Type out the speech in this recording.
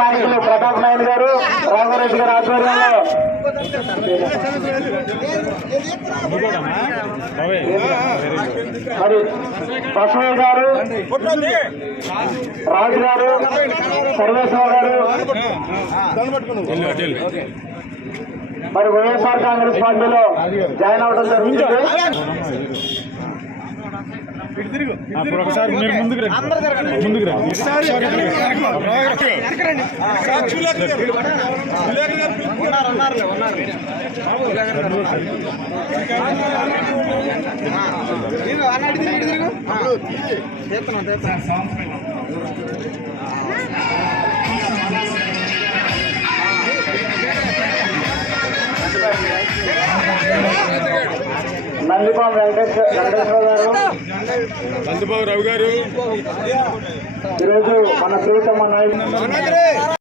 నాయకులు ప్రతాప్ నాయుడు గారు, రాఘవరెడ్డి గారు ఆధ్వర్యంలో మరి బసవయ్య గారు, రాజు గారు, సర్వేశ్వర గారు, మరి వైఎస్ఆర్ కాంగ్రెస్ పార్టీలో జాయిన్ అవడం జరుగుతుంది. ఒకసారి మీరు ముందుకు రండి, ముందుకు రండి. నందిపాం వెంకటేశ్వర గారు, నందిబాబు రావు గారు, ఈరోజు మన ప్రీతమ నాయకులు